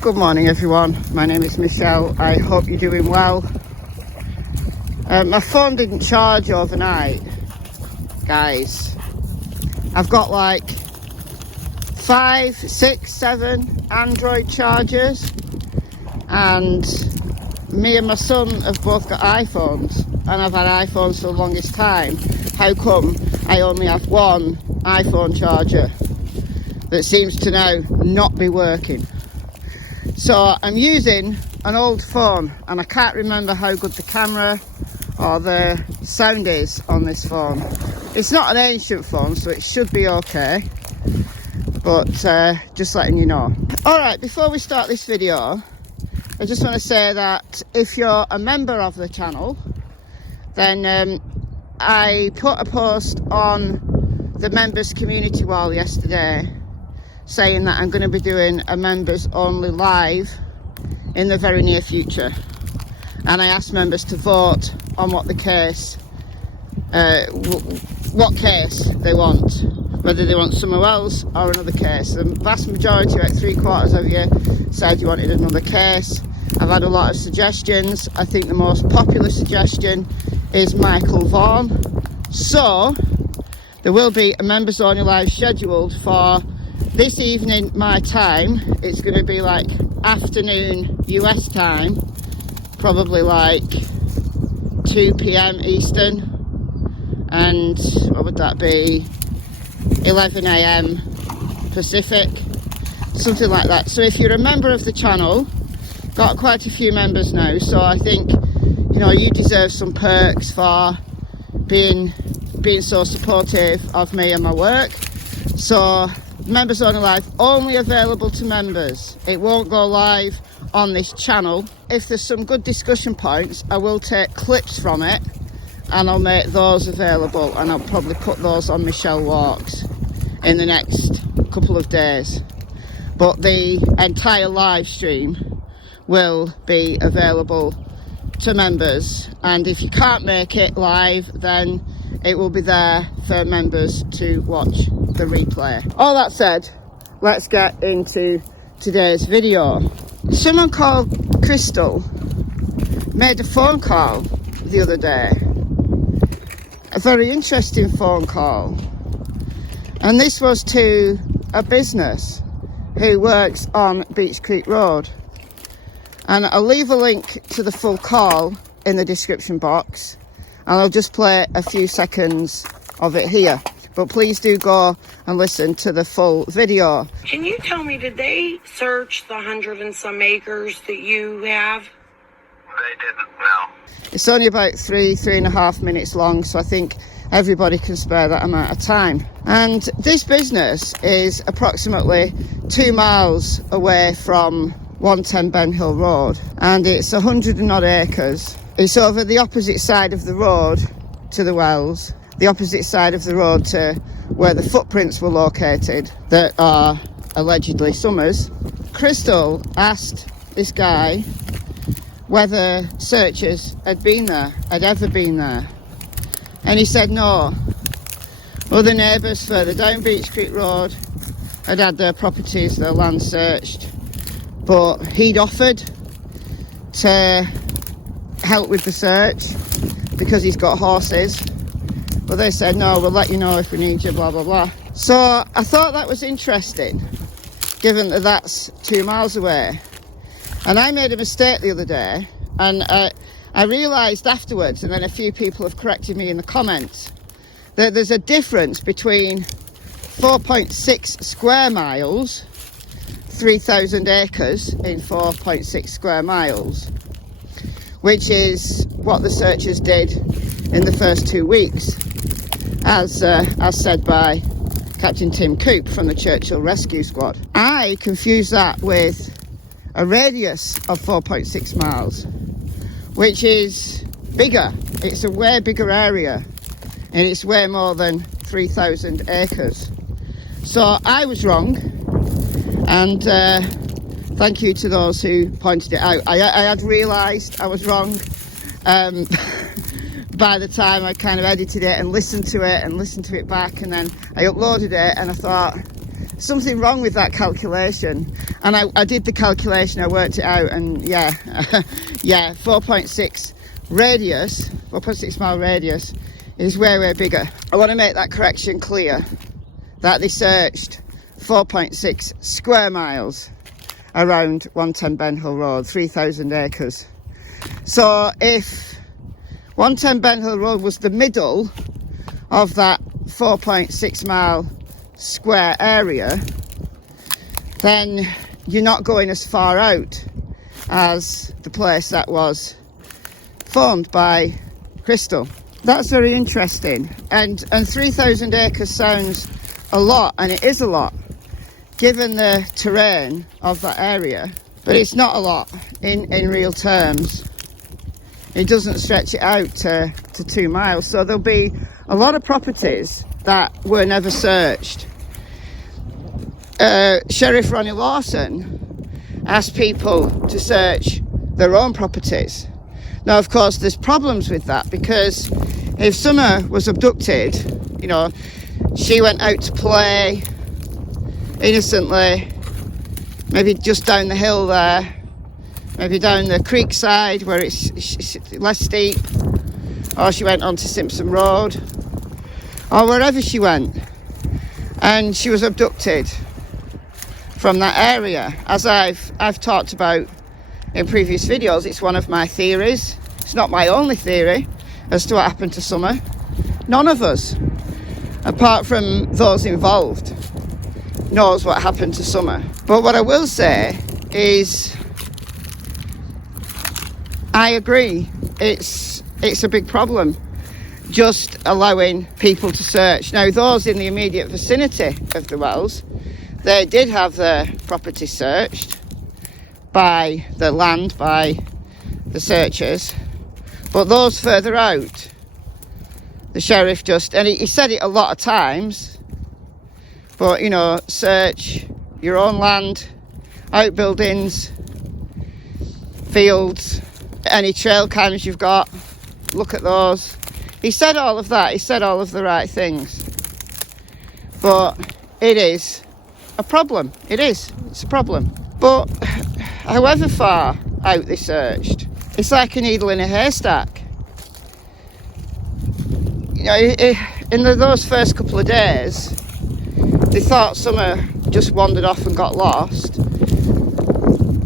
Good morning everyone, my name is Michelle. I hope you're doing well. My phone didn't charge overnight, guys. I've got like 5, 6, 7 Android chargers, and me and my son have both got iPhones, and I've had iPhones for the longest time. How come I only have one iPhone charger that seems to now not be working? So I'm using an old phone, and I can't remember how good the camera or the sound is on this phone. It's not an ancient phone, so it should be okay, but just letting you know. Alright, before we start this video, I just want to say that if you're a member of the channel, then I put a post on the members community wall yesterday saying that I'm going to be doing a members only live in the very near future, and I asked members to vote on what case they want, whether they want somewhere else or another case. The vast majority, like 3/4 of you, said you wanted another case. I've had a lot of suggestions. I think the most popular suggestion is Michael Vaughan. So there will be a members only live scheduled for this evening my time. It's going to be like afternoon US time, probably like 2 PM Eastern, and what would that be, 11 AM Pacific, something like that. So if you're a member of the channel, got quite a few members now, so I think, you know, you deserve some perks for being so supportive of me and my work. So members only live, only available to members. It won't go live on this channel. If there's some good discussion points, I will take clips from it and I'll make those available, and I'll probably put those on Michelle Walks in the next couple of days. But the entire live stream will be available to members, and if you can't make it live, then it will be there for members to watch the replay. All that said, let's get into today's video. Someone called Crystal made a phone call the other day, a very interesting phone call, and this was to a business who works on Beech Creek Road, and I'll leave a link to the full call in the description box, and I'll just play a few seconds of it here, but please do go and listen to the full video. Can you tell me, did they search the 100 and some acres that you have? They didn't, no. It's only about 3.5 minutes long, so I think everybody can spare that amount of time. And this business is approximately 2 miles away from 110 Ben Hill Road, and it's 100 and odd acres. It's over the opposite side of the road to the wells, the opposite side of the road to where the footprints were located that are allegedly Summers. Crystal asked this guy whether searchers had ever been there, and he said no. Other neighbours further down Beech Creek Road had had their properties, their land searched, but he'd offered to help with the search because he's got horses, but they said no, we'll let you know if we need you, blah blah blah. So I thought that was interesting, given that that's 2 miles away. And I made a mistake the other day, and I realised afterwards, and then a few people have corrected me in the comments, that there's a difference between 4.6 square miles, 3,000 acres in 4.6 square miles, which is what the searchers did in the first 2 weeks, as said by Captain Tim Coop from the Churchill Rescue Squad. I confused that with a radius of 4.6 miles, which is bigger. It's a way bigger area, and it's way more than 3,000 acres. So I was wrong, and thank you to those who pointed it out. I had realised I was wrong by the time I kind of edited it and listened to it back, and then I uploaded it, and I thought, something wrong with that calculation. And I did the calculation, I worked it out, and yeah, yeah, 4.6 radius, 4.6 mile radius is way bigger. I want to make that correction clear, that they searched 4.6 square miles around 110 Ben Hill Road, 3,000 acres. So if 110 Ben Hill Road was the middle of that 4.6 mile square area, then you're not going as far out as the place that was formed by Crystal. That's very interesting, and 3,000 acres sounds a lot, and it is a lot given the terrain of that area, but it's not a lot in real terms. It doesn't stretch it out to 2 miles, so there'll be a lot of properties that were never searched. Sheriff Ronnie Lawson asked people to search their own properties. Now, of course, there's problems with that, because if Summer was abducted, you know, she went out to play innocently, maybe just down the hill there, maybe down the creek side where it's less steep, or she went onto Simpson Road, or wherever she went, and she was abducted from that area. As I've talked about in previous videos, it's one of my theories. It's not my only theory as to what happened to Summer. None of us, apart from those involved, knows what happened to Summer. But what I will say is, I agree, it's a big problem just allowing people to search. Now, those in the immediate vicinity of the wells, they did have their property searched by the land, by the searchers, but those further out, the sheriff just, and he said it a lot of times, but, you know, search your own land, outbuildings, fields, any trail cams you've got, look at those. He said all of that, he said all of the right things, but it is a problem. It's a problem. But however far out they searched, it's like a needle in a haystack. You know, in those first couple of days, they thought Summer just wandered off and got lost.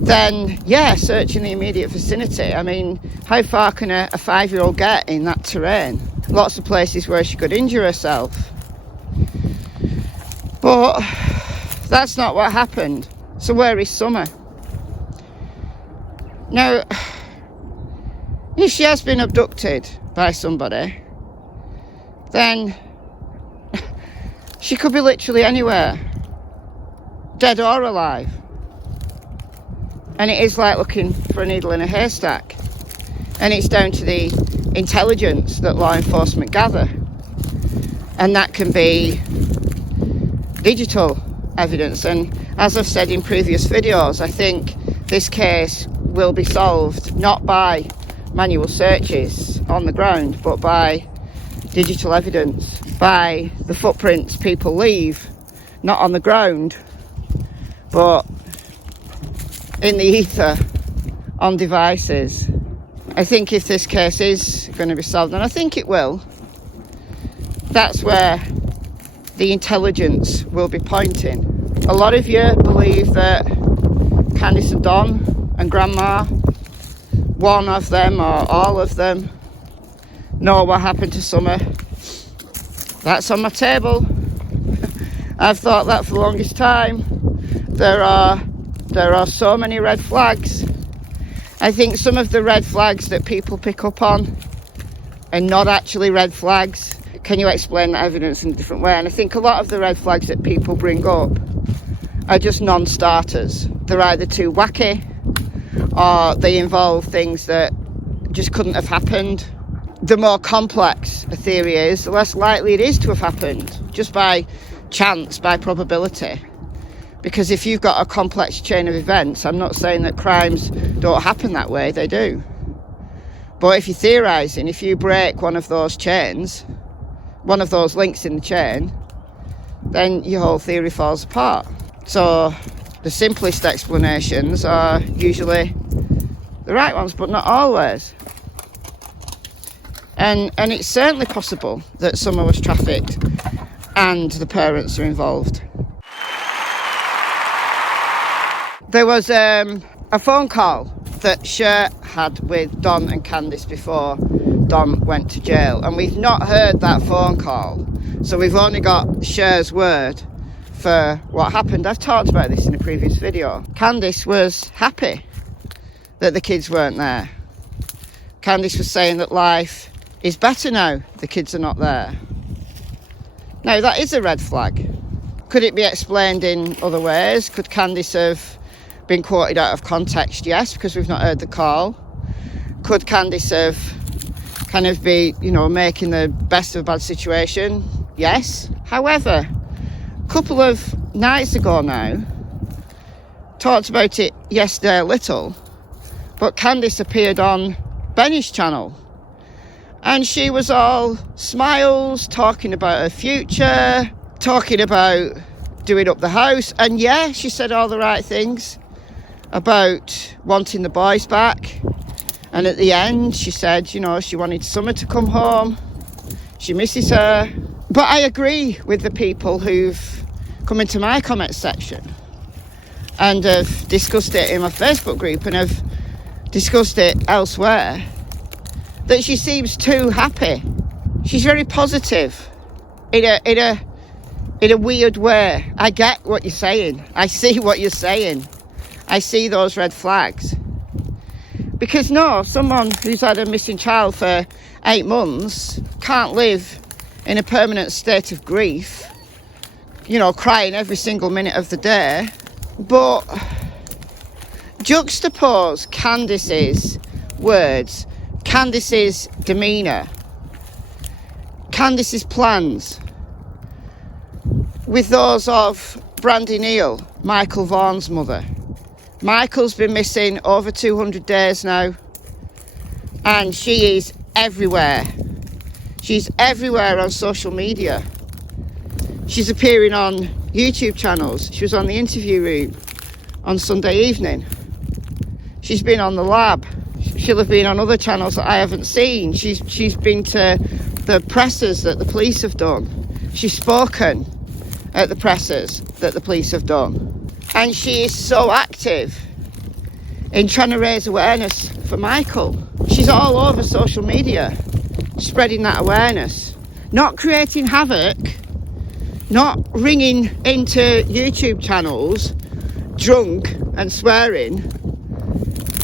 Then, yeah, search in the immediate vicinity. I mean, how far can a 5-year-old get in that terrain? Lots of places where she could injure herself. But that's not what happened. So where is Summer? Now, if she has been abducted by somebody, then she could be literally anywhere, dead or alive. And it is like looking for a needle in a haystack. And it's down to the intelligence that law enforcement gather. And that can be digital evidence. And as I've said in previous videos, I think this case will be solved not by manual searches on the ground, but by digital evidence, by the footprints people leave, not on the ground, but in the ether, on devices. I think if this case is going to be solved, and I think it will, that's where the intelligence will be pointing. A lot of you believe that Candus and Don and Grandma, one of them or all of them, know what happened to Summer. That's on my table. I've thought that for the longest time. There are so many red flags. I think some of the red flags that people pick up on are not actually red flags. Can you explain that evidence in a different way? And I think a lot of the red flags that people bring up are just non-starters. They're either too wacky, or they involve things that just couldn't have happened. The more complex a theory is, the less likely it is to have happened, just by chance, by probability. Because if you've got a complex chain of events, I'm not saying that crimes don't happen that way, they do. But if you're theorising, if you break one of those chains, one of those links in the chain, then your whole theory falls apart. So the simplest explanations are usually the right ones, but not always. And it's certainly possible that Summer was trafficked and the parents are involved. There was a phone call that Cher had with Don and Candus before Don went to jail, and we've not heard that phone call, so we've only got Cher's word for what happened. I've talked about this in a previous video. Candus was happy that the kids weren't there. Candus was saying that life is better now the kids are not there. Now that is a red flag. Could it be explained in other ways? Could Candus have been quoted out of context? Yes, because we've not heard the call. Could Candus have kind of be, you know, making the best of a bad situation? Yes. However, a couple of nights ago now, talked about it yesterday a little, but Candus appeared on Benny's channel and she was all smiles, talking about her future, talking about doing up the house, and yeah, she said all the right things about wanting the boys back. And at the end she said, you know, she wanted Summer to come home, she misses her. But I agree with the people who've come into my comment section and have discussed it in my Facebook group and have discussed it elsewhere, that she seems too happy. She's very positive in a weird way. I get what you're saying. I see what you're saying. I see those red flags. Because no, someone who's had a missing child for 8 months can't live in a permanent state of grief, you know, crying every single minute of the day. But juxtapose Candus's words, Candus's demeanour, Candus's plans with those of Brandy Neal, Michael Vaughan's mother. Michael's been missing over 200 days now, and she is everywhere. She's everywhere on social media. She's appearing on YouTube channels. She was on the interview room on Sunday evening. She's been on the lab. She'll have been on other channels that I haven't seen. She's been to the presses that the police have done. She's spoken at the presses that the police have done. And she is so active in trying to raise awareness for Michael. She's all over social media, spreading that awareness. Not creating havoc, not ringing into YouTube channels, drunk and swearing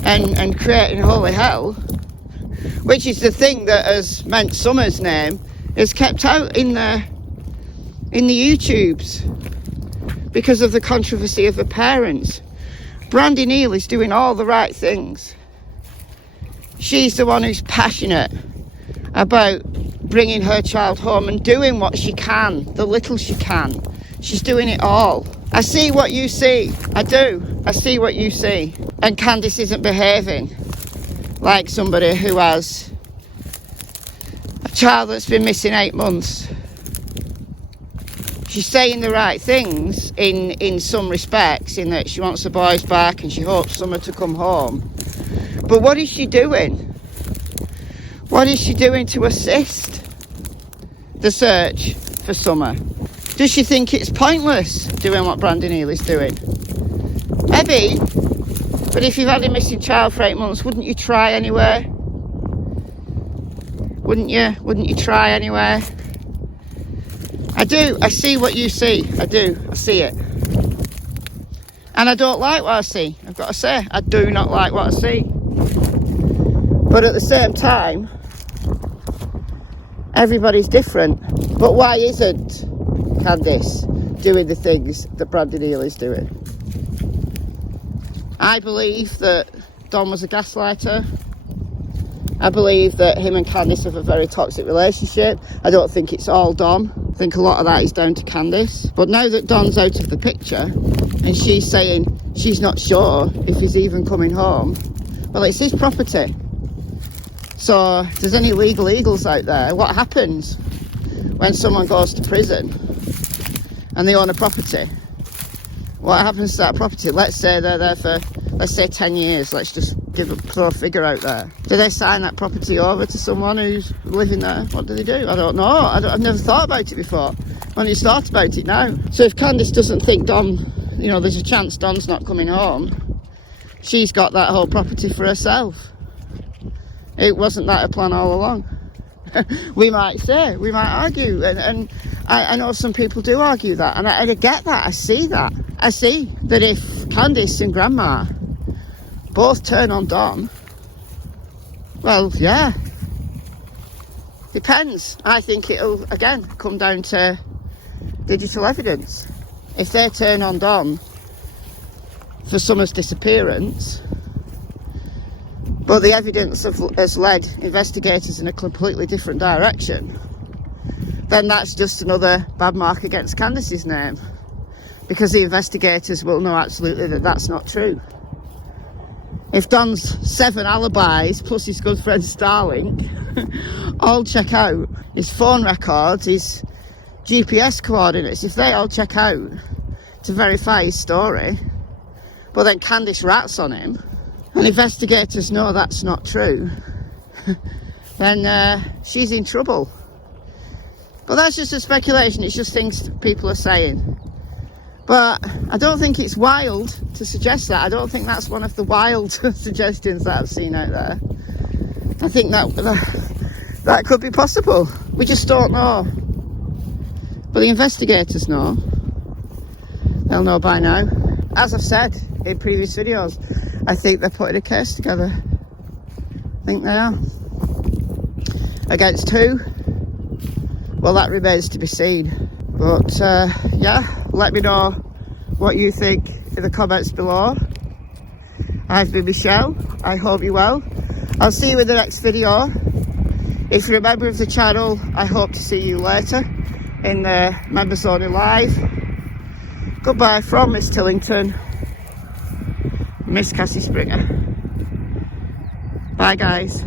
and creating holy hell, which is the thing that has meant Summer's name is kept out in the YouTubes because of the controversy of her parents. Brandy Neal is doing all the right things. She's the one who's passionate about bringing her child home and doing what she can, the little she can. She's doing it all. I see what you see. I do. I see what you see. And Candus isn't behaving like somebody who has a child that's been missing 8 months. She's saying the right things in some respects, in that she wants the boys back and she hopes Summer to come home. But what is she doing? What is she doing to assist the search for Summer? Does she think it's pointless doing what Brandy Neal is doing? Maybe. But if you've had a missing child for 8 months, wouldn't you try anyway? Wouldn't you? Wouldn't you try anyway? I do. I see what you see. I do. I see it. And I don't like what I see. I've got to say, I do not like what I see. But at the same time, everybody's different. But why isn't Candus doing the things that Brandy Neal is doing? I believe that Don was a gaslighter. I believe that him and Candus have a very toxic relationship. I don't think it's all Don. I think a lot of that is down to Candus. But now that Don's out of the picture and she's saying she's not sure if he's even coming home, well, it's his property. So if there's any legal eagles out there, what happens when someone goes to prison and they own a property, what happens to that property? Let's say they're there for, let's say 10 years, let's just throw a figure out there. Do they sign that property over to someone who's living there? What do they do? I don't know. I've never thought about it before. Only thought about it now. So if Candus doesn't think Don, you know, there's a chance Don's not coming home, she's got that whole property for herself. It wasn't that a plan all along? We might say, we might argue, and I know some people do argue that, and I get that, I see that. I see that if Candus and Grandma both turn on Don, well, yeah, depends. I think it'll, again, come down to digital evidence. If they turn on Don for Summer's disappearance, but the evidence has led investigators in a completely different direction, then that's just another bad mark against Candus's name, because the investigators will know absolutely that that's not true. If Don's 7 alibis plus his good friend Starlink all check out, his phone records, his GPS coordinates, if they all check out to verify his story, but then Candus rats on him, and investigators know that's not true, then she's in trouble. But that's just a speculation, it's just things people are saying. But I don't think it's wild to suggest that. I don't think that's one of the wild suggestions that I've seen out there. I think that could be possible. We just don't know. But the investigators know. They'll know by now. As I've said in previous videos, I think they're putting a case together. I think they are. Against who? Well, that remains to be seen. But yeah, let me know what you think in the comments below. I've been Michelle. I hope you're well. I'll see you in the next video. If you're a member of the channel, I hope to see you later in the Members Only Live. Goodbye from Miss Tillington, Miss Cassie Springer. Bye guys.